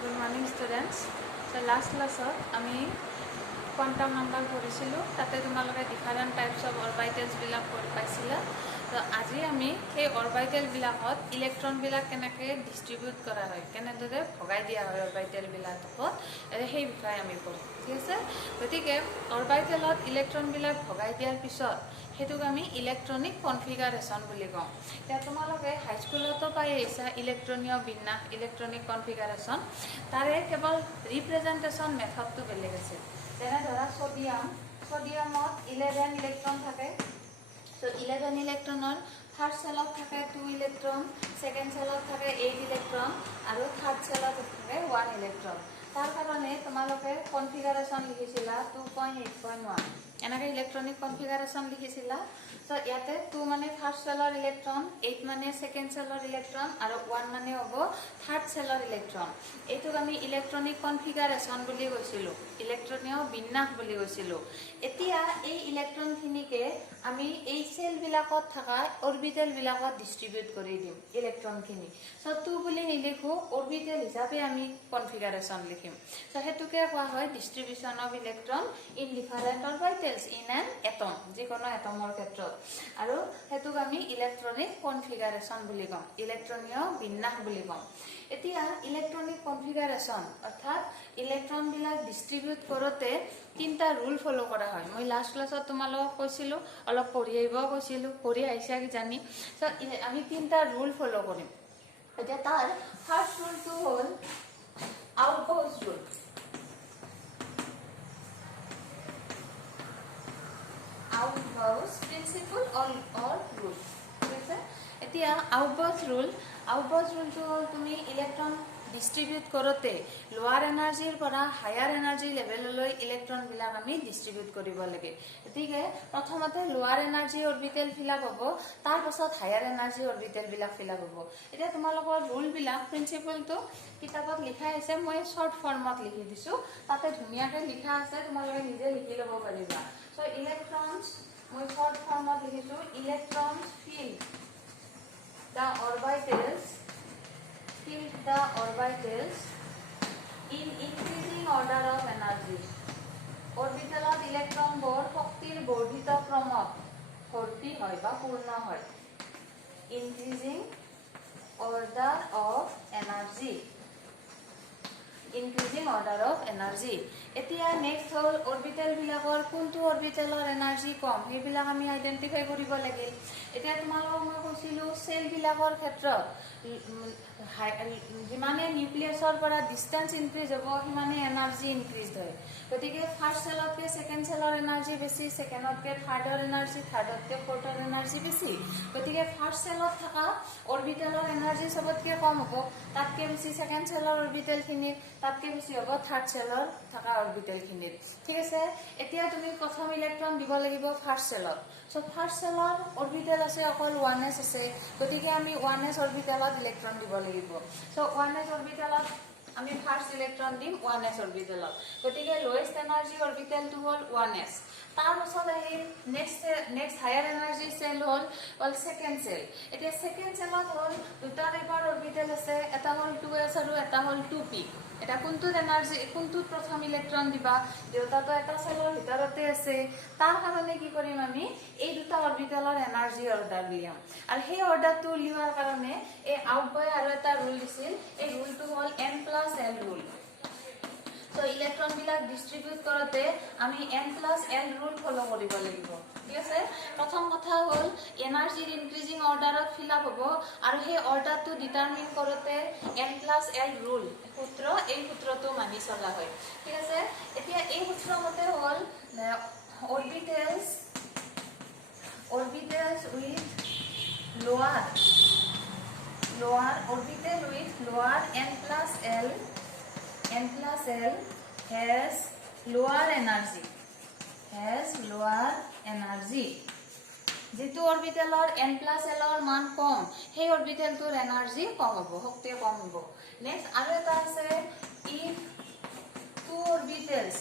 Good morning students. So last class আমি quantum number পঢ়িছিলো তাতে তোমালোকে different types of orbitals বিলাক পাইছিলা তো আজি আমি সেই orbital বিলাকত ইলেক্ট্ৰন বিলাক কেনেকৈ ডিস্ট্ৰিবিউট কৰা হয় কেনেদৰে ভগাই দিয়া হয় orbital বিলাকত সেই বিষয়ে আমি পঢ়িম ঠিক আছে গতিকে orbitalত ইলেক্ট্ৰন বিলাক ভগাই দিয়াৰ পিছত হেতুক আমি ইলেক্ট্ৰনিক কনফিগাৰেশন বুলি কওঁ এতিয়া তোমালোকে হাই স্কুলতো পাই আহিছা ইলেক্ট্ৰনীয় বিন্যাস ইলেক্ট্ৰনিক কনফিগাৰেশন তাৰে কেৱল ৰিপ্ৰেজেন্টেশন মেথডটো বেলেগ আছে যেনে ধৰা সোডিয়ামত 11 ইলেক্ট্ৰন থাকে সো 11 ইলেক্ট্ৰনৰ ফাৰ্স্ট সেলত থাকে 2 ইলেক্ট্ৰন সেকেন্ড সেলত থাকে 8 ইলেক্ট্ৰন আৰু থাৰ্ড সেলত থাকে 1 ইলেক্ট্ৰন তাৰ কাৰণে তোমালোকে কনফিগাৰেশন লিখিছিলা 2.8.1 এনেকৈ ইলেক্ট্ৰনিক কনফিগাৰেশন লিখিছিলা সো ইয়াতে 2 মানে ফাৰ্স্ট সেলৰ ইলেক্ট্ৰন 8 মানে সেকেন্ড সেলৰ ইলেক্ট্ৰন আৰু 1 মানে হ'ব থাৰ্ড সেলৰ ইলেক্ট্ৰন এইটোক আমি ইলেক্ট্ৰনিক কনফিগাৰেশন বুলি কৈছিলো ইলেক্ট্ৰনীয় বিন্যাস বুলি কৈছিলো এতিয়া এই ইলেক্ট্ৰনখিনিকে আমি এই সেল বিলাকত থকা অৰবিটেল বিলাকত ডিস্ট্ৰিবিউট কৰি দিম ইলেক্ট্ৰনখিনি সো 2 বুলি নিলিখো অৰবিটেল হিচাপে আমি কনফিগাৰেশন লিখিম সো হেতুকে কোৱা হয় distribution of electron in different orbitals in an atom যিকোনো এটমৰ ক্ষেত্ৰত আৰু হেতুক আমি ইলেক্ট্ৰনিক কনফিগাৰেশন বুলি কম ইলেক্ট্ৰনীয় বিন্যাস বুলি কম এতিয়া ইলেক্ট্ৰনিক কনফিগাৰেশন অৰ্থাৎ ইলেক্ট্ৰন বিলাক ডিস্ট্ৰিবিউট কৰোতে তিনটা ৰুল ফলো কৰা হয় মই লাষ্ট ক্লাছত তোমালোকক কৈছিলো অলপ পঢ়ি আহিব কৈছিলো পঢ়ি আহিছা কি জানি সো আমি তিনটা ৰুল ফলো কৰিম এতিয়া তাৰ ফাৰ্স্ট ৰুলটো হ'ল আউটগোজ rule Outgauss principle or rule ঠিক আছে এতিয়া Outgauss rule টো তুমি ইলেক্ট্ৰন ডিস্ট্ৰিবিউট কৰোতে লোৱাৰ এনাৰ্জিৰ পৰা হায়াৰ এনাৰ্জি লেভেললৈ ইলেক্ট্ৰন বিলাক আমি ডিস্ট্ৰিবিউট কৰিব লাগে গতিকে প্ৰথমতে লোৱাৰ এনাৰ্জি অৰবিটেল ফিলআপ হ'ব তাৰ পাছত হায়াৰ এনাৰ্জি অৰবিটেল বিলাক ফিলআপ হ'ব এতিয়া তোমালোকৰ ৰুল বিলাক প্ৰিন্সিপলটো কিতাপত লিখা আছে মই শৰ্ট ফৰ্মত লিখি দিছো তাতে ধুনিয়াকৈ লিখা আছে তোমালোকে নিজে লিখি ল'ব পাৰিবা So electrons, we short form of electrons fill the orbitals in increasing order of energy. Orbital of electron bor শক্তিৰ বৰ্ধিত ক্ৰমত ভৰ্তি হয় বা পূৰ্ণ হয় increasing order of energy. Increasing order of energy. এতিয়া নেক্সট হল অৰবিটেল বিলাকৰ কোনটো অৰবিটেলৰ এনাৰ্জি কম সেইবিলাক আমি আইডেন্টিফাই কৰিব লাগিল এতিয়া তোমালোকক মই কৈছিলো সেল বিলাকৰ ক্ষেত্ৰত যিমানে নিউক্লিয়াছৰ পৰা ডিসটেন্স ইনক্ৰিজ হ'ব সিমানে এনাৰ্জি ইনক্ৰিজ হয় গতিকে ফাৰ্স্ট সেলতকে সেকেন্ড সেলৰ এনাৰ্জি বেছি সেকেন্ডতকে থাৰ্ডৰ এনাৰ্জি থাৰ্ডতকে ফৰ্থৰ এনাৰ্জি বেছি গতিকে ফাৰ্স্ট সেলত থকা অৰবিটেলৰ এনাৰ্জি সবতকে কম হ'ব তাতকে বেছি সেকেন্ড সেলৰ অৰবিটেল খিনি তাতকে বেছি হ'ব থাৰ্ড সেলৰ থকা অৰবিটেল খিনিত ঠিক আছে এতিয়া তুমি প্ৰথম ইলেক্ট্ৰন দিব লাগিব ফাৰ্স্ট সেলত সো ফাৰ্স্ট সেলৰ অৰবিটেল আছে অকল 1s আছে গতিকে আমি 1s অৰবিটেলত ইলেক্ট্ৰন দিব লাগিব সো 1s অৰবিটেলত আমি ফাৰ্স্ট ইলেক্ট্ৰন দিম 1s অৰবিটেলত গতিকে লোয়েষ্ট এনাৰ্জি অৰবিটেলটো হ'ল 1s তাৰ পাছত আহিল নেক্সট হায়াৰ এনাৰ্জি সেল হ'ল সেকেন্ড সেল এতিয়া সেকেন্ড সেলত হ'ল দুটা টাইপৰ অৰবিটেল আছে এটা হ'ল 2s আৰু এটা হ'ল 2p এটা কোনটোত এনাৰ্জি কোনটোত প্ৰথম ইলেক্ট্ৰন দিবা দুটাটো এটা সেলৰ ভিতৰতে আছে তাৰ কাৰণে কি কৰিম আমি এই দুটা অৰবিটেলৰ এনাৰ্জি অৰ্ডাৰ লিয়াম আৰু সেই অৰ্ডাৰটো লিওৱাৰ কাৰণে এই আউটগয় আৰু এটা ৰুল দিছিল এই ৰুলটো হ'ল n+l ৰুল তো ইলেক্ট্ৰন বিলাক ডিস্ট্ৰিবিউট কৰোতে আমি n+l ৰুল ফলো কৰিব লাগিব ঠিক আছে প্ৰথম কথা হ'ল এনাৰ্জি ইনক্ৰিজিং অৰ্ডাৰত ফিলআপ হ'ব আৰু সেই অৰ্ডাৰটো ডিটাৰমিন কৰোতে n+l ৰুল সূত্ৰ এই সূত্ৰটো মানি চলা হয় ঠিক আছে এতিয়া এই সূত্ৰ মতে হ'ল orbitals with lower orbital with lower n+l has lower energy যেটো অৰবিটেলৰ n+l মান কম সেই অৰবিটেলটোৰ এনাৰ্জি কম হ'ব শক্তি কম হ'ব নেক্সট আৰু এটা আছে if two orbitals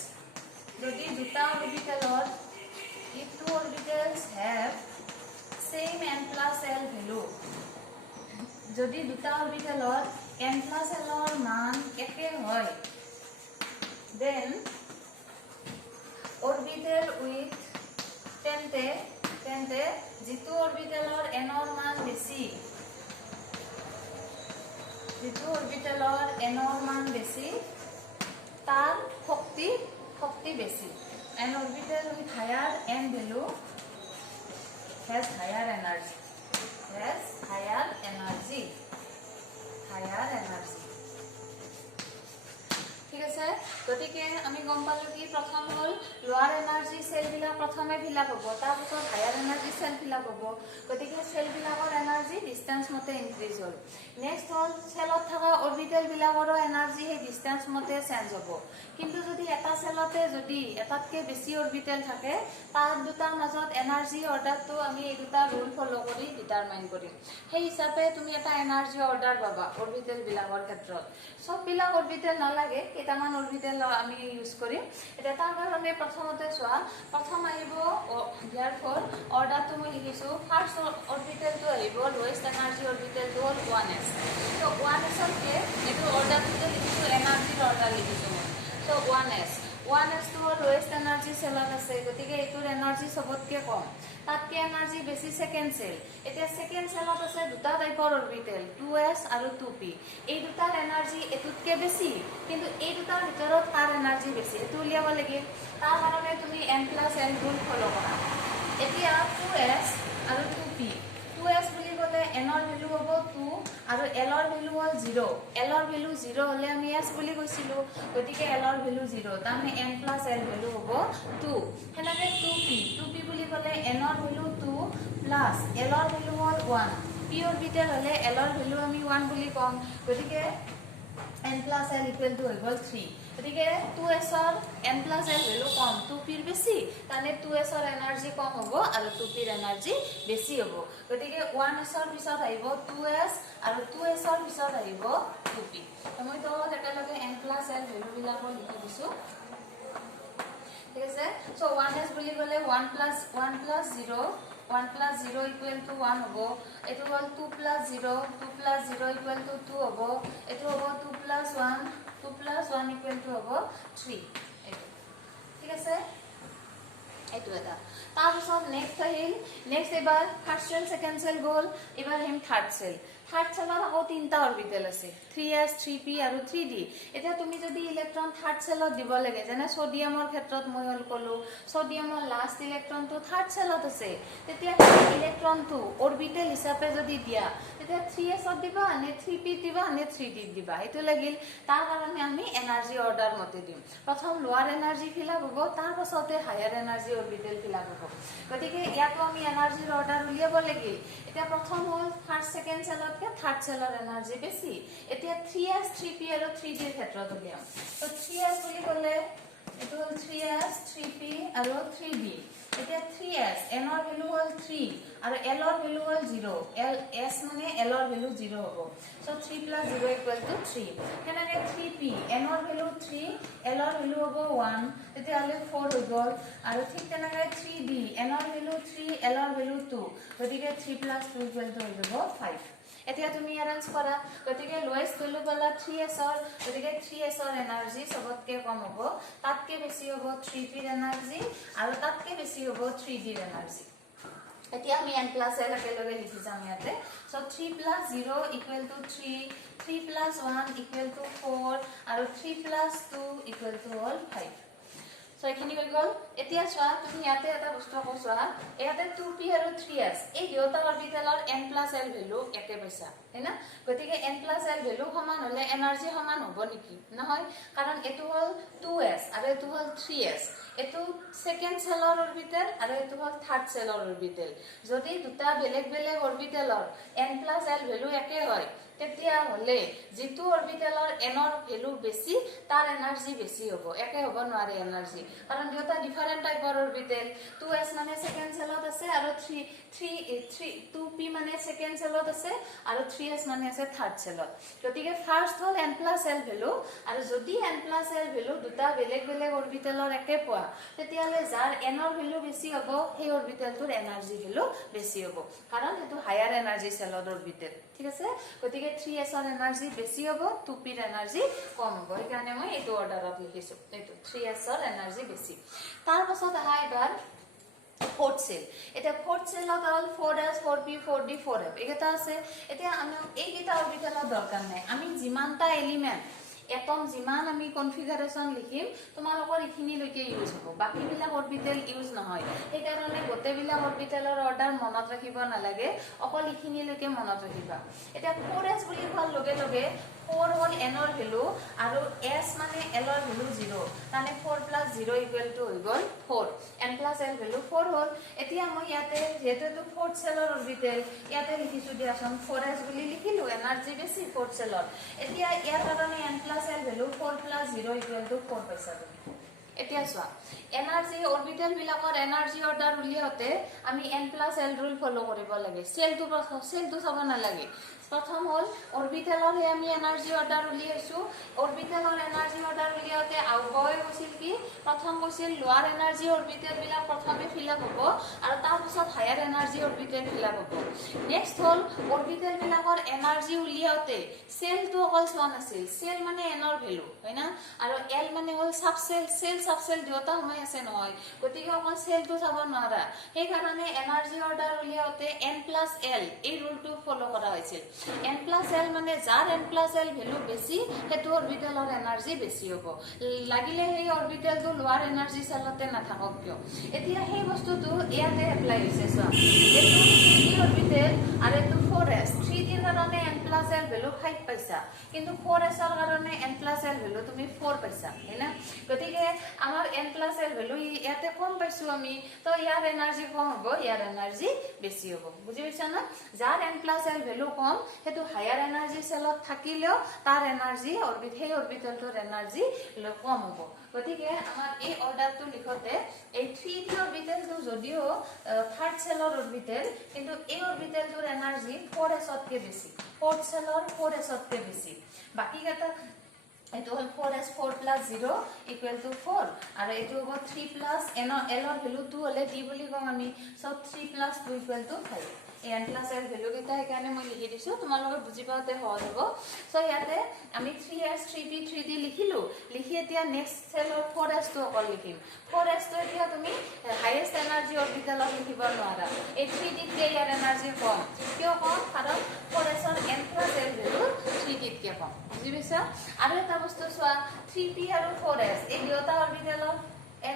যদি দুটা অৰবিটেলৰ if two orbitals have same n+l value যদি দুটা অৰবিটেলৰ n+l ৰ মান একে হয়, then orbital with তেন্তে যিটো অৰবিটেলৰ এনৰ মান বেছি, তাৰ শক্তি বেছি। An orbital with higher n value has higher energy. ঠিক আছে, গতিকে আমি গম পালো কি প্ৰথম হল লোৱাৰ এনাৰ্জি সেল বিলাক প্ৰথমে ফিল আপ হ'ব, তাৰপিছত higher energy shell fill up হ'ব। গতিকে সেল বিলাকৰ এনাৰ্জি ডিসটেন্স মতে ইনক্ৰিজ হ'ল। নেক্সট হল সেলত থকা অৰবিটেল বিলাকৰো এনাৰ্জি সেই ডিসটেন্স মতে চেঞ্জ হ'ব। কিন্তু যদি এটা সেলতে যদি এটাতকৈ বেছি অৰবিটেল থাকে, তাৰ দুটাৰ মাজত এনাৰ্জি অৰ্ডাৰটো আমি এই দুটা ৰুল ফলো কৰি ডিটাৰমাইন কৰিম। সেই হিচাপে তুমি এটা এনাৰ্জি অৰ্ডাৰ পাবা অৰবিটেল বিলাকৰ ক্ষেত্ৰত। সব বিলাক অৰবিটেল নালাগে, কেইটামান অৰবিটেল আমি ইউজ কৰিম। এটা তাৰ কাৰণে প্ৰথমতে চোৱা, প্ৰথম আহিব ইয়াৰ ফৰ অৰ্ডাৰটো মই লিখিছো। ফাৰ্স্ট অৰবিটেলটো আহিব লোৱেষ্ট এনাৰ্জি অৰবিটেলটো হ'ল 1s। তো 1s কে এইটো অৰ্ডাৰটো লিখিছো, এনাৰ্জিৰ অৰ্ডাৰ লিখিছো মই। তো 1s টো হ'ল লোৱেষ্ট এনাৰ্জি সেলত আছে, গতিকে এইটোৰ এনাৰ্জি সবতকে কম। তাতকে এনাৰ্জি বেছি সেকেন্ড সেল। এতিয়া সেকেন্ড সেলত আছে দুটা টাইপৰ অৰবিটেল, 2s আৰু 2p। এই দুটাৰ এনাৰ্জি এটোতকে বেছি, কিন্তু এই দুটাৰ ভিতৰত তাৰ এনাৰ্জি বেছি, এটো উলিয়াব লাগিল। তাৰ কাৰণে তুমি n+n ৰুল ফলো কৰা। এতিয়া 2s আৰু 2p, 2s বুলি ক'লে nৰ ভ্যালু হ'ব 2 আৰু l ৰ ভ্যালু হ'ল 0। l ৰ ভ্যালু 0 হলে আমি s বুলি কৈছিলো, গতিকে l ৰ ভ্যালু 0, তাৰমানে n+l ভ্যালু হ'ব 2। হেনেকে 2p বুলি ক'লে n ৰ ভ্যালু 2 প্লাস l ৰ ভ্যালু হ'ল 1। p অৰবিটেল হলে l ৰ ভ্যালু আমি 1 বুলি কম, গতিকে n+l ইকুৱেল টু হৈ গ'ল 3। গতিকে 2s ৰ n+l ভ্যালু কম, 2p ৰ বেছি, তাৰমানে 2s ৰ এনাৰ্জি কম হ'ব আৰু 2p ৰ এনাৰ্জি বেছি হ'ব। গতিকে 1s ৰ পিছত আহিব 2s আৰু 2s ৰ পিছত আহিব 2p। মই তো একেলগে n+l ভ্যালু বিলাকো লিখি দিছো। ঠিক আছে, সো 1s বুলি ক'লে 1 + 0 ইকুৱেল টু 1 হ'ব। এটো হ'ল 2 + 0 ইকুৱেল টু 2 হ'ব। এটো হ'ব 2 + 1 ইকুৱেল টু হ'ব 3। এটো ঠিক আছে, এটো এটা। তাৰপিছত নেক্সট আহিল, নেক্সট এবাৰ ফাৰ্স্ট সেল সেকেন্ড সেল গ'ল, এবাৰ আহিম থাৰ্ড সেল। থাৰ্ড সেলত আকৌ তিনটা অৰবিটেল আছে, 3s 3p আৰু 3d। এতিয়া তুমি যদি ইলেক্ট্ৰন থাৰ্ড সেলত দিব লাগে, যেনে সোডিয়ামৰ ক্ষেত্ৰত মই হল কলো সোডিয়ামৰ লাষ্ট ইলেক্ট্ৰনটো থাৰ্ড সেলত আছে, তেতিয়া ইলেক্ট্ৰনটো অৰবিটেল হিচাপে যদি দিয়া, তেতিয়া 3s ত দিবা নে 3p দিবা নে 3d দিবা, এইটো লাগিল। তাৰ কাৰণে আমি এনাৰ্জি অৰ্ডাৰ মতে দিম। প্ৰথম লোৱাৰ এনাৰ্জি ফিল আপ হ'ব, তাৰ পাছতে higher energy orbital feel up হ'ব। গতিকে ইয়াতো আমি এনাৰ্জিৰ অৰ্ডাৰ উলিয়াব লাগিল। এতিয়া প্ৰথম হ'ল ফাৰ্স্ট সেকেন্ড সেলতকে থাৰ্ড সেলৰ এনাৰ্জি বেছি। এতিয়া 3s 3p আৰু 3d ৰ ক্ষেত্ৰত উলিয়াম। তো 3s বুলি ক'লে এটো হ'ল 3s 3p আৰু 3d। এতিয়া 3s n ৰ ভ্যালু হ'ল 3 আৰু l ৰ ভ্যালু হ'ল 0। s মানে l ৰ ভ্যালু 0 হ'ব। So 3 + 0 equal to 3। হেনেকে 3p n ৰ ভ্যালু 3, l ৰ ভ্যালু হ'ব 1, তেতিয়াহলে 4 হৈ গ'ল। আৰু ঠিক তেনেকৈ 3d n ৰ ভ্যালু 3, l ৰ ভ্যালু 2, গতিকে 3 + 2 ইকুৱেল টু হৈ যাব 5। এতিয়া তুমি এৰেঞ্জ কৰা, গতিকে লোৱেষ্ট ভ্যালু পালা 3s ৰ, গতিকে 3s ৰ এনাৰ্জি সবতকে কম হ'ব, তাতকে বেছি হ'ব 3p ৰ এনাৰ্জি আৰু তাতকে বেছি হ'ব 3d ৰ এনাৰ্জি। এতিয়া আমি n+l একেলগে লিখি যাম ইয়াতে। So 3 + 0 equal to 3, 3 + 1 equal to 4 আৰু 3 + 2 ইকুৱেল টু হ'ল 5। সো এখিনি হৈ গ'ল। এতিয়া চোৱা, তুমি ইয়াতে এটা বস্তু আকৌ চোৱা, ইয়াতে 2p আৰু 3s এই দুটা অৰবিটেলৰ n+l ভ্যালু একে পাইছা, হয় না? গতিকে n+l ভ্যালু সমান হলে এনাৰ্জি সমান হ'ব নেকি? নহয়, কাৰণ এটো হ'ল 2s আৰু এটো হ'ল 3s। এটো সেকেন্ড সেলৰ অৰবিটেল আৰু এটো হ'ল থাৰ্ড সেলৰ অৰবিটেল। যদি দুটা বেলেগ বেলেগ অৰবিটেলৰ n+l ভ্যালু একে হয়, তেতিয়া হলে যেটো অৰবিটেলৰ n ৰ ভ্যালু বেছি, তাৰ এনাৰ্জি বেছি হ'ব। একে হ'ব নোৱাৰে এনাৰ্জি, কাৰণ দুটা ডিফাৰেন্ট টাইপৰ অৰবিটেল। 2s মানে সেকেন্ড সেলত আছে আৰু 2p মানে সেকেন্ড সেলত আছে আৰু 3s মানে আছে থাৰ্ড সেলত গতিকে ফাৰ্স্ট হল n+l ভ্যালু আৰু যদি n+l ভ্যালু দুটা বেলেগ বেলেগ অৰবিটেলৰ একে পোৱা তেতিয়ালে যাৰ n ৰ ভ্যালু বেছি হ'ব সেই অৰবিটেলটোৰ এনাৰ্জি ভ্যালু বেছি হ'ব কাৰণ এটো হায়াৰ এনাৰ্জি সেলত অৰবিটেল ঠিক আছে গতিকে 3s ৰ এনাৰ্জি বেছি হ'ব 2p ৰ এনাৰ্জি কম হ'ব এই কাৰণে মই এইটো অৰ্ডাৰত লিখিছো এইটো 3s ৰ এনাৰ্জি বেছি তাৰ পাছত আহা এবাৰ fourth cell এটা fourth cell all 4s 4p 4d 4f এটা আছে এটা আমি এই কিটা অৰবিটালৰ দৰকাৰ নাই আমি যিমানটা এলিমেন্ট এটম যিমান আমি কনফিগাৰেচন লিখিম তোমালোকৰ ইখিনি লৈকে ইউজ হ'ব বাকি বিলাক অৰবিটেল ইউজ নহয় এই কাৰণে গোটে বিলাক অৰবিটেলৰ অৰ্ডাৰ মনত ৰাখিব নালাগে অকল ইখিনি লৈকে মনত ৰাখিবা এটা 4s বুলি কোৱাৰ লগে লগে 4 হল n ৰ ভ্যালু আৰু s মানে l ৰ ভ্যালু 0 মানে 4 + 0 = হৈ গল 4 n+l ভ্যালু 4 হল এতিয়া মই ইয়াতে যেহেতু 4th সেলৰ অৰবিটেল ইয়াতে লিখিছো দিয়াচোন 4s বুলি লিখিলো এনাৰ্জি বেছি 4th সেলৰ এতিয়া ইয়াৰ কাৰণে n+l ভ্যালু 4 + 0 = 4 পাইছা এতিয়া চোৱা এনাৰ্জি অৰবিটেল বিলাকৰ এনাৰ্জি অৰ্ডাৰ উলিয়াওতে আমি n+l ৰুল ফলো কৰিব লাগে সেলটো চাব নালাগে প্ৰথম হল অৰবিটেলৰ আমি এনাৰ্জি অৰ্ডাৰ উলিয়াইছো অৰবিটেলৰ এনাৰ্জি অৰ্ডাৰ উলিয়াওতে আউবয় কৈছিল কি প্ৰথম কৈছিল লোৱাৰ এনাৰ্জি অৰবিটেল বিলাক প্ৰথমে ফিল আপ হ'ব আৰু তাৰ পিছত higher energy orbital feel up হ'ব নেক্সট হল অৰবিটেল বিলাকৰ এনাৰ্জি উলিয়াওতে সেলটো অকল চোৱা নাছিল সেল মানে n ৰ ভ্যালু হয় না আৰু l মানে হল সাবসেল সাবসেল দুটা সময় আছে নহয় গতিকে অকল সেলটো চাব নোৱাৰা সেই কাৰণে এনাৰ্জি অৰ্ডাৰ উলিয়াওতে n+l এই ৰুলটো ফলো কৰা হৈছিল n+l মানে যাৰ n+l ভ্যালু বেছি হেতু অৰবিটেলৰ এনাৰ্জি বেছি হ'ব লাগিলে সেই অৰবিটেলটো লোৱাৰ এনাৰ্জি সেলতে নাথাকক কিয় এতিয়া সেই বস্তুটো ইয়াতে এপ্লাই হৈছে চোৱা এটো 3d অৰবিটেল আৰু এটো 4s 3d ৰ কাৰণে n+l ভ্যালু 5 পাইছা কিন্তু 4s ৰ কাৰণে n+l ভ্যালু তুমি 4 পাইছা হেনা গতিকে আমাৰ n+l ভ্যালু ইয়াতে কম পাইছো আমি তো ইয়াৰ এনাৰ্জি কম হ'ব ইয়াৰ এনাৰ্জি বেছি হ'ব বুজি পাইছা না যাৰ n+l ভ্যালু কম হেতু হায়াৰ এনাৰ্জি সেলত থাকিলেও তাৰ এনাৰ্জি সেই অৰবিটেলটোৰ এনাৰ্জি কম হ'ব গতিকে আমাৰ এই অৰ্ডাৰটো লিখতে এই 3d অৰবিটেলটো যদিও থাৰ্ড সেলৰ অৰবিটেল কিন্তু এই অৰবিটেলটোৰ এনাৰ্জি 4s তকৈ বেছি ফোৰ্থ সেলৰ 4s তকৈ বেছি বাকি কেইটা এটো হল 4s 4 + 0 = 4 আৰু এটো হ'ব 3 + n l ৰ ভ্যালু 2 হলে d বুলি কম আমি সো 3 + 2 = 5 n+l ভ্যালু কেইটা এখানে মই লিখি দিছো তোমালোকে বুজি পাওতে সহজ হ'ব সো ইয়াতে আমি 3s 3p 3d লিখিলো লিখি এতিয়া নেক্সট সেলৰ 4s টো অকল লিখিম 4s টো এতিয়া তুমি হাইয়েস্ট এনাৰ্জি অৰবিটেলত লিখিব নোৱাৰা এই 3d তে ইয়াৰ এনাৰ্জি কম কিয় কম কাৰণ 4s ৰ n+l ভ্যালু 3d কে কম বুজি পাইছা আৰু এটা বস্তু চোৱা 3p আৰু 4s এই দুটা অৰবিটেলৰ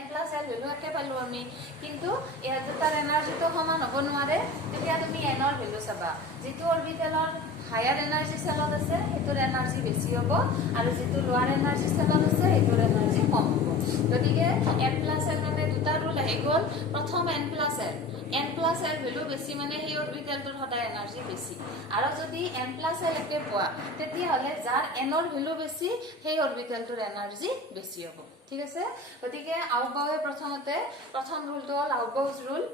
n+l ভ্যালু একে পালো আমি কিন্তু ইয়াৰ দুটাৰ এনাৰ্জিটো সমান হ'ব নোৱাৰে তেতিয়া তুমি n ৰ ভ্যালু চাবা যেটো অৰবিটেলৰ হায়াৰ এনাৰ্জি সেলত আছে হেতুৰ এনাৰ্জি বেছি হ'ব আৰু যেটো লোৱাৰ এনাৰ্জি সেলত আছে হেতুৰ এনাৰ্জি কম হ'ব গতিকে n+l মানে দুটা ৰুল আহি গ'ল প্ৰথম n+l ভ্যালু বেছি মানে সেই অৰবিটেলটোৰ সদায় এনাৰ্জি বেছি আৰু যদি n+l একে পোৱা তেতিয়া হলে যাৰ n ৰ ভ্যালু বেছি সেই অৰবিটেলটোৰ এনাৰ্জি বেছি হ'ব ঠিক আছে গতিকে আউবাৱে প্ৰথম ৰুলটো হল আউবাউজ ৰুল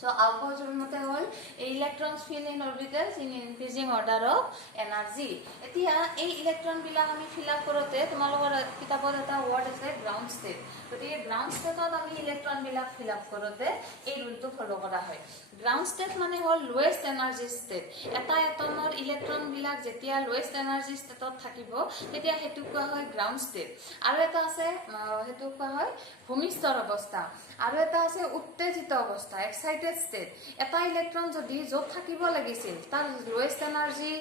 So Aubau's rule মতে হল electrons fill in orbitals in increasing order of energy এতিয়া এই ইলেক্ট্ৰন বিলাক আমি ফিল আপ কৰোতে তোমালোকৰ কিতাপত এটা ওয়াৰ্ড আছে গ্ৰাউন্ড স্টেট গতিকে গ্ৰাউন্ড স্টেটত আমি ইলেক্ট্ৰন বিলাক ফিল আপ কৰোতে এই ৰুলটো ফলো কৰা হয় গ্ৰাউন্ড স্টেট মানে হল লোয়েস্ট এনাৰ্জি স্টেট এটা এটমৰ ইলেক্ট্ৰন বিলাক যেতিয়া লোয়েস্ট এনাৰ্জি স্টেটত থাকিব তেতিয়া হেতু কোৱা হয় গ্ৰাউন্ড স্টেট আৰু এটা আছে হেতু কোৱা হয় ভূমিস্তৰ অৱস্থা আৰু এটা আছে উত্তেজিত অৱস্থা এক্সাইটেড স্টেট এটা ইলেক্ট্ৰন যদি যত থাকিব লাগিছিল তাৰ লোয়েস্ট এনাৰ্জি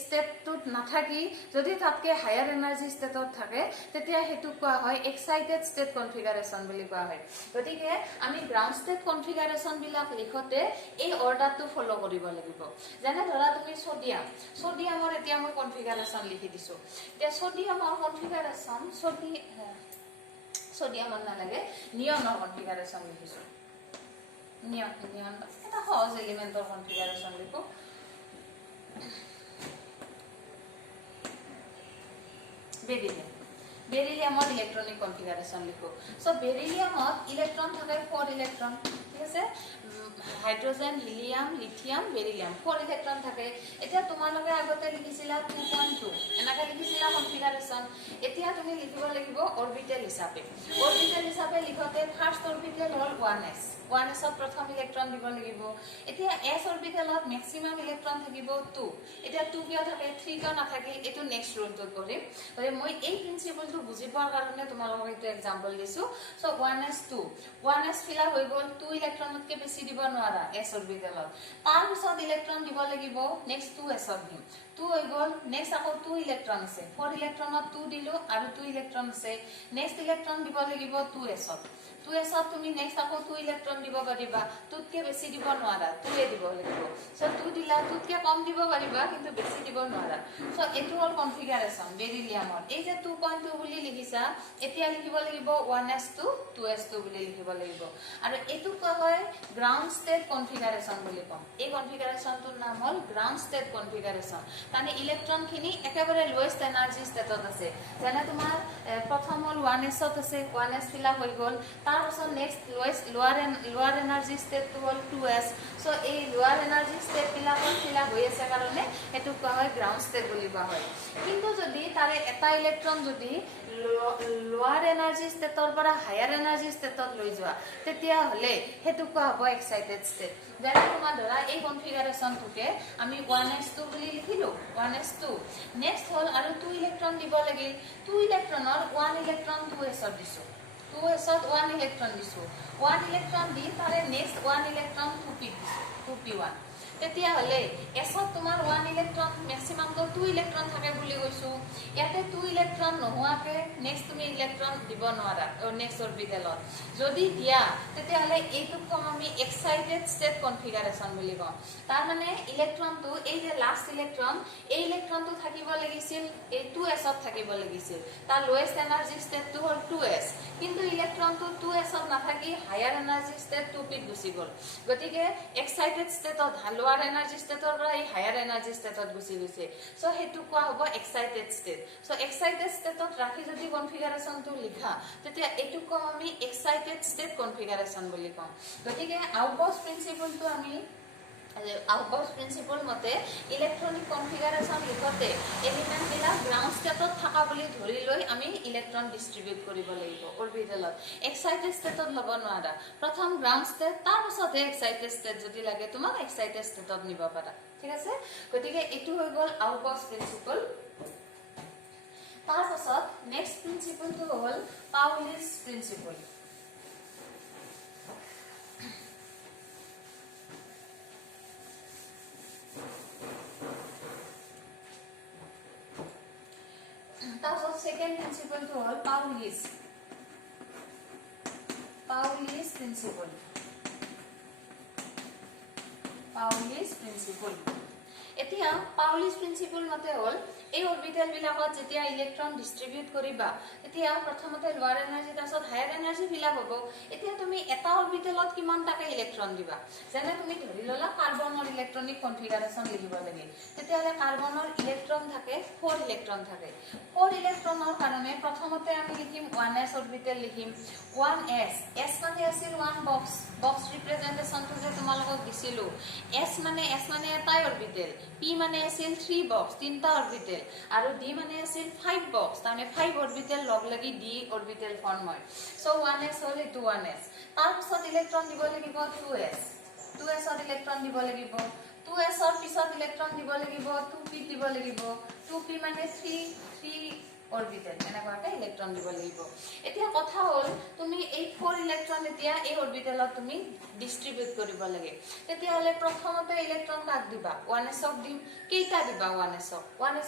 স্টেটটোত নাথাকি যদি তাতকে হায়াৰ এনাৰ্জি স্টেটত থাকে তেতিয়া হেতু কোৱা হয় এক্সাইটেড স্টেট কনফিগাৰেচন বুলি কোৱা হয় গতিকে আমি গ্ৰাউন্ড স্টেট কনফিগাৰেচন বিলাক লিখতে এই অৰ্ডাৰটো ফলো কৰিব লাগিব যেনে ধৰা তুমি সোডিয়ামৰ এতিয়া মই কনফিগাৰেচন লিখি দিছো এতিয়া সোডিয়ামৰ কনফিগাৰেচন সোডিয়ামৰ নালাগে নিয়নৰ কনফিগাৰেচন লিখিছো নিয়ন এটা সহজ এলিমেন্টৰ কনফিগাৰেচন লিখো বেৰিলিয়াম বেৰিলিয়ামৰ ইলেক্ট্ৰনিক কনফিগাৰেশ্যন লিখো সো বেৰিলিয়ামত ইলেক্ট্ৰন থাকে 4 ইলেক্ট্ৰন ঠিক আছে hydrogen helium lithium beryllium 4 electron থাকে এতিয়া তোমালোকে আগতে লিখিছিলা 2.2 এনেকা লিখিছিলা কনফিগাৰেশ্যন এতিয়া তুমি লিখিব লাগিব অৰবিটেল হিচাপে লিখতে ফাৰ্স্ট অৰবিটেল হল 1s 1s ত প্ৰথম ইলেক্ট্ৰন দিব লাগিব এতিয়া s অৰবিটেলত ম্যাক্সিমাম ইলেক্ট্ৰন থাকিব 2 এতিয়া 2 কিয় থাকে 3 কিয় নাথাকিল এটো নেক্সট ৰুলটোত কৰিম মানে মই এই প্ৰিন্সিপলটো বুজি পোৱাৰ কাৰণে তোমালোকক এটা এক্সাম্পল দিছো সো 1s ফিল আপ হৈ গল 2 ইলেক্ট্ৰনতকে বেছি দিব নোৱাৰা s অৰবিটেলত তাৰ পিছত ইলেক্ট্ৰন দিব লাগিব নেক্সট 2s ত দিম 2 হৈ গল নেক্সট আকৌ 2 ইলেক্ট্ৰন আছে 4 ইলেক্ট্ৰনত 2 দিলো আৰু 2 ইলেক্ট্ৰন আছে নেক্সট ইলেক্ট্ৰন দিব লাগিব 2s ত 2s ত তুমি নেক্সট আকৌ 2 ইলেক্ট্ৰন দিব পাৰিবা 2 কে বেছি দিব নোৱাৰা 2 এ দিব লাগিব সো 2 দিলা 2 কে কম দিব পাৰিবা কিন্তু বেছি দিব নোৱাৰা সো এটো হল কনফিগাৰেশ্যন বেৰিলিয়ামৰ এই যে 2.2 বুলি লিখিছা এতিয়া লিখিব লাগিব 1s2 2s2 বুলি লিখিব লাগিব আৰু এটো কোৱা হয় গ্ৰাউন্ড ষ্টেট কনফিগাৰেশ্যন বুলি কম এই কনফিগাৰেশ্যনটোৰ নাম হল গ্ৰাউন্ড ষ্টেট কনফিগাৰেশ্যন মানে ইলেক্ট্ৰন খিনি একেবাৰে লোৱেষ্ট এনাৰ্জি ষ্টেটত আছে যেনে তোমাৰ প্ৰথম হল 1s ত আছে 1s ফিল আপ হৈ গল তাৰ পিছত নেক্সট লোৱাৰ এনাৰ্জি ষ্টেটটো হল 2s সো এই লোৱাৰ এনাৰ্জি ষ্টেট ফিল আপ হৈ আছে কাৰণে এটো কোৱা হয় গ্ৰাউন্ড ষ্টেট বুলি কোৱা হয় কিন্তু যদি তাৰে এটা ইলেক্ট্ৰন যদি লোৱাৰ এনাৰ্জি ষ্টেটৰ পৰা হায়াৰ এনাৰ্জি ষ্টেটত লৈ যোৱা তেতিয়া হলে হেতু কোৱা হ'ব এক্সাইটেড ষ্টেট যেনে তোমাৰ ধৰা এই কনফিগাৰেশ্যনটোকে আমি 1s2 বুলি লিখিলো 1s2 নেক্সট হল আৰু 2 ইলেক্ট্ৰন দিব লাগিল 2 ইলেক্ট্ৰনৰ 1 ইলেক্ট্ৰন 2s ত দিছো 2s ত 1 ইলেক্ট্ৰন দিছো 1 ইলেক্ট্ৰন দি তাৰে নেক্সট 1 ইলেক্ট্ৰন 2p দিছো 2p1 তেতিয়া হলে s ত তোমাৰ 1 ইলেক্ট্ৰন ম্যাক্সিমাম তো 2 ইলেক্ট্ৰন থাকে বুলি কৈছো ইয়াতে 2 ইলেক্ট্ৰন নোহোৱাকে নেক্সট তুমি ইলেক্ট্ৰন দিব নোৱাৰা নেক্সট অৰবিটেলত যদি দিয়া তেতিয়া হলে এইটো কম আমি এক্সাইটেড ষ্টেট কনফিগাৰেশ্যন বুলি কম তাৰ মানে ইলেক্ট্ৰনটো এই যে লাষ্ট ইলেক্ট্ৰন এই ইলেক্ট্ৰনটো থাকিব লাগিছিল এই 2s ত থাকিব লাগিছিল তাৰ লোৱেষ্ট এনাৰ্জি ষ্টেটটো হল 2s কিন্তু ইলেক্ট্ৰনটো 2s ত নাথাকি হায়াৰ এনাৰ্জি ষ্টেট 2p ত গুচি গল গতিকে এক্সাইটেড ষ্টেটত লোৱাৰ এনাৰ্জি ষ্টেটৰ পৰা এই হায়াৰ এনাৰ্জি ষ্টেটত গুচি গৈছে সো হেতু কোৱা হ'ব এক্সাইটেড ষ্টেট সো এক্সাইটেড ষ্টেটত ৰাখি যদি কনফিগাৰেশ্যনটো লিখা তেতিয়া এটু কম আমি এক্সাইটেড ষ্টেট কনফিগাৰেশ্যন বুলি কম গতিকে আউটবাউছ প্ৰিন্সিপলটো আমি আউটবাউছ প্ৰিন্সিপল মতে ইলেক্ট্ৰনিক কনফিগাৰেশ্যন লিখতে এলিমেন্ট বিলাক গ্ৰাউন্ড ষ্টেটত থকা বুলি ধৰি লৈ আমি ইলেক্ট্ৰন ডিস্ট্ৰিবিউট কৰিব লাগিব অৰবিটেলত এক্সাইটেড ষ্টেটত লব নোৱাৰা প্ৰথম গ্ৰাউন্ড ষ্টেট তাৰ পিছতে এক্সাইটেড ষ্টেট যদি লাগে তোমাক এক্সাইটেড ষ্টেটত নিব পাৰা ঠিক আছে গতিকে এটু হৈ গল আউটবাউছ প্ৰিন্সিপল তাৰ পাছত নেক্সট প্ৰিন্সিপলটো হল Pauli's principle Second principle to all Pauli's principle. Pauli's principle. এতিয়া পাউলিছ প্ৰিন্সিপল মতে হল এই অৰবিটেল বিলাকত যেতিয়া ইলেক্ট্ৰন ডিস্ট্ৰিবিউট কৰিবা এতিয়া প্ৰথমতে লোৱাৰ এনাৰ্জি তাৰছত হায়াৰ এনাৰ্জি ফিল আপ হ'ব এতিয়া তুমি এটা অৰবিটেলত কিমান টাকা ইলেক্ট্ৰন দিবা যেনে তুমি ধৰি ললা কাৰ্বনৰ ইলেক্ট্ৰনিক কনফিগাৰেশ্যন লিখিব লাগে তেতিয়া হলে কাৰ্বনৰ ইলেক্ট্ৰন থাকে 4 ইলেক্ট্ৰন থাকে 4 ইলেক্ট্ৰনৰ কাৰণে প্ৰথমতে আমি লিখিম 1s অৰবিটেল লিখিম 1s s মানে আছিল 1 বক্স ৰিপ্ৰেজেন্টেশনটো যে তোমালোকক দিছিলো s মানে এটাই অৰবিটেল p মানে আছিল 3 বক্স তিনটা অৰবিটেল আৰু d মানে আছিল 5 বক্স মানে 5 অৰবিটেল লগ লাগি d অৰবিটেল ফৰ্ম হয় সো 1s হল এটো 1s তাৰ পিছত ইলেক্ট্ৰন দিব লাগিব 2s ত ইলেক্ট্ৰন দিব লাগিব 2s ৰ পিছত ইলেক্ট্ৰন দিব লাগিব 2p দিব লাগিব 2p মানে 3 অৰবিটেল এনেকুৱাকে ইলেক্ট্ৰন দিব লাগিব এতিয়া কথা হল তুমি এই 4 ইলেক্ট্ৰন এতিয়া এই অৰবিটেলত তুমি ডিস্ট্ৰিবিউট কৰিব লাগে তেতিয়া হলে প্ৰথমতে ইলেক্ট্ৰন কাক দিবা 1s ক দিম কেইটা দিবা 1s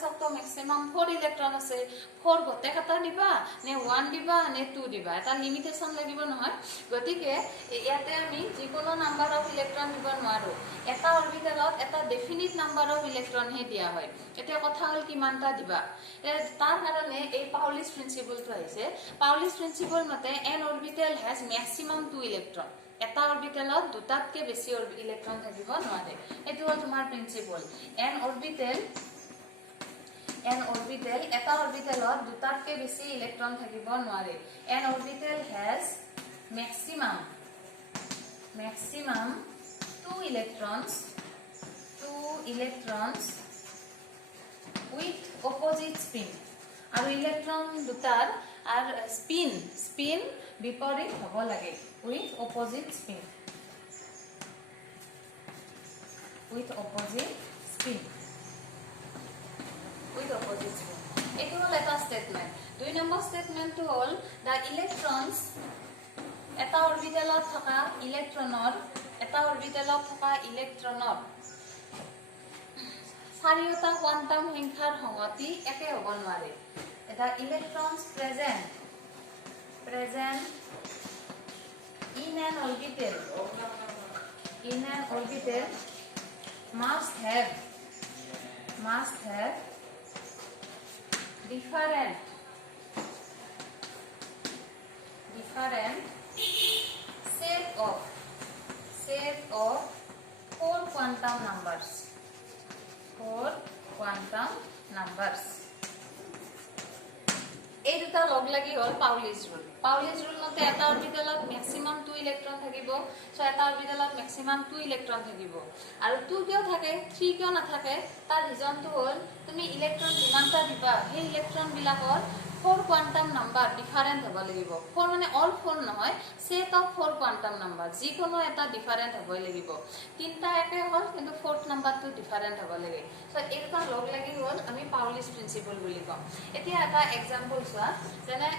ক তো ম্যাক্সিমাম 4 ইলেক্ট্ৰন আছে 4 গটেকটা দিবা নে 1 দিবা নে 2 দিবা এটা লিমিটেশন লাগিব নহয় গতিকে ইয়াতে আমি যিকোনো নাম্বাৰ অফ ইলেক্ট্ৰন দিব নোৱাৰো এটা অৰবিটেলত এটা ডেফিনিট নাম্বাৰ অফ ইলেক্ট্ৰন হে দিয়া হয় এতিয়া কথা হল কিমানটা দিবা তাৰ কাৰণে এই পাউলিছ প্ৰিন্সিপলটো আহিছে পাউলিছ প্ৰিন্সিপল মতে N orbital has maximum 2 electron এটা অৰবিটেলত দুটাতকৈ বেছি ইলেক্ট্ৰন থাকিব নোৱাৰে এটো হল তোমাৰ principle N orbital N orbital, eta orbitalot দুটাতকে বেছি ইলেক্ট্ৰন থাকিব নোৱাৰে. N orbital has maximum 2 electrons with opposite spin. আৰু ইলেক্ট্ৰন দুটাৰ আৰ স্পিন বিপৰীত হ'ব লাগে with opposite spin. এইটো হল এটা স্টেটমেন্ট. 2 নম্বৰ স্টেটমেন্টটো হল the electrons এটা অৰবিটেলত থকা ইলেক্ট্ৰনৰ চাৰিটা কোৱান্টাম সংখ্যাৰ সংগতি একে হ'ব নোৱাৰে. The electrons present in an orbital must have different set of 4 quantum numbers. এই দুটা লগ লাগি হল পাউলিস রুল মতে এটা অরবিটালত ম্যাক্সিমাম 2 ইলেক্ট্রন থাকিব. সো এটা অরবিটালত ম্যাক্সিমাম 2 ইলেক্ট্রন থাকিব. আৰু 2 কিয় থাকে 3 কিয় নাথাকে তাৰ ৰিজনটো হল তুমি ইলেক্ট্ৰন যিমানটা দিবা সেই ইলেক্ট্ৰন বিলাকৰ 4 quantum number different হ'ব লাগিব. 4 মানে all 4 নহয়, set of 4 quantum number যিকোনো এটা different হ'ব লাগিব. তিনটা একে হল কিন্তু 4th নাম্বাৰটো different হ'ব লাগে. সো এইটা লগ লাগি হল আমি পাউলিস প্ৰিন্সিপল বুলি কম. এতিয়া এটা এক্সাম্পল চোৱা, যেনে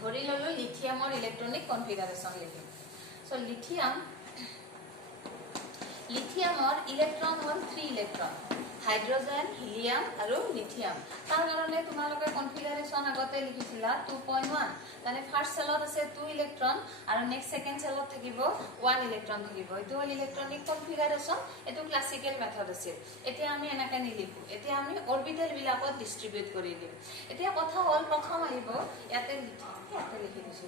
ধৰি ললো লিথিয়ামৰ ইলেক্ট্ৰনিক কনফিগাৰেশন লিখিম. সো লিথিয়ামৰ ইলেক্ট্ৰন হল 3 ইলেক্ট্ৰন, হাইড্ৰোজেন, হিলিয়াম আৰু লিথিয়াম. তাৰ কাৰণে তোমালোকে কনফিগাৰেশন আগতে লিখিছিলা 2.1. মানে ফাৰ্স্ট সেলত আছে 2 ইলেক্ট্ৰন আৰু নেক্সট সেকেন্ড সেলত থাকিব 1 ইলেক্ট্ৰন থাকিব. এটো হল ইলেক্ট্ৰনিক কনফিগাৰেশন. এটো ক্লাসিক্যাল মেথড আছে. এতিয়া আমি এনেকে নিলিখো, এতিয়া আমি অৰবিটেল বিলাকত ডিস্ট্ৰিবিউট কৰি দিম. এতিয়া কথা হল প্ৰথম আহিব ইয়াতে লিখি দিছো.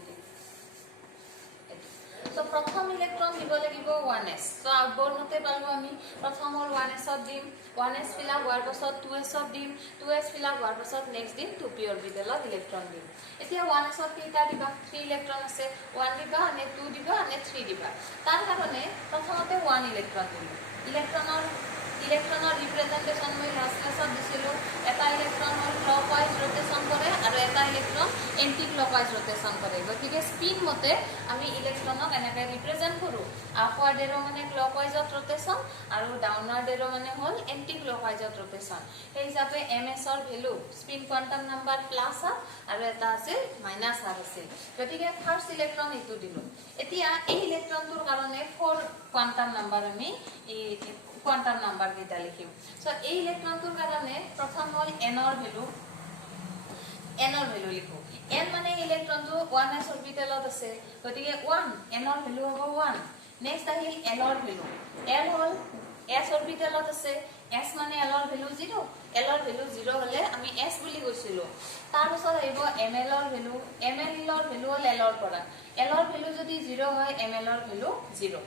তো প্ৰথম ইলেক্ট্ৰন দিব লাগিব 1s. তো আগৰ মতে পালো আমি প্ৰথম হল 1s ত দিম, 1s ফিলা হোৱাৰ পাছত 2s ত দিম, 2s ফিলা হোৱাৰ পাছত নেক্সট দিম 2p অৰবিটেলত ইলেক্ট্ৰন দিম. এতিয়া 1s ত কেইটা দিবা 3 ইলেক্ট্ৰন আছে, 1 দিবা নে 2 দিবা নে 3 দিবা. তাৰ কাৰণে প্ৰথমতে 1 ইলেক্ট্ৰন দিম. ইলেক্ট্ৰনৰ ৰিপ্ৰেজেন্টেশন মই লাষ্ট ক্লাছত দিছিলো. এটা ইলেক্ট্ৰন হল ক্লকৱাইজ ৰোটেশন কৰে আৰু এটা ইলেক্ট্ৰন এন্টি ক্লকৱাইজ ৰোটেশন কৰে. গতিকে স্পিন মতে আমি ইলেক্ট্ৰনক এনেকৈ ৰিপ্ৰেজেন্ট কৰো. আপৱাৰ্ড এৰো মানে ক্লকৱাইজত ৰোটেশন আৰু ডাউনৱাৰ্ড এৰো মানে হল এন্টি ক্লকৱাইজত ৰোটেশন. সেই হিচাপে ms ৰ value spin quantum number plus up আৰু এটা আছে মাইনাস আপ আছে. গতিকে ফাৰ্স্ট ইলেক্ট্ৰন ইটো দিলো. এতিয়া এই ইলেক্ট্ৰনটোৰ কাৰণে 4 কোয়ান্টাম নাম্বাৰ আমি কোয়ান্টাম নাম্বাৰ কেইটা লিখিম. সো এই ইলেক্ট্ৰনটোৰ কাৰণে প্ৰথম হল n ৰ ভ্যালু লিখো. n মানে ইলেক্ট্ৰনটো 1s অৰবিটেলত আছে, গতিকে 1 n ৰ ভ্যালু হ'ব 1. নেক্সট আহিল l ৰ ভ্যালু. l হল s অৰবিটেলত আছে, s মানে l ৰ ভ্যালু 0. l ৰ ভ্যালু 0 হলে আমি s বুলি কৈছিলো. তাৰ পাছত আহিব ml ৰ ভ্যালু. ml ৰ ভ্যালু হল l ৰ পৰা, l ৰ ভ্যালু যদি 0 হয় ml ৰ ভ্যালু 0.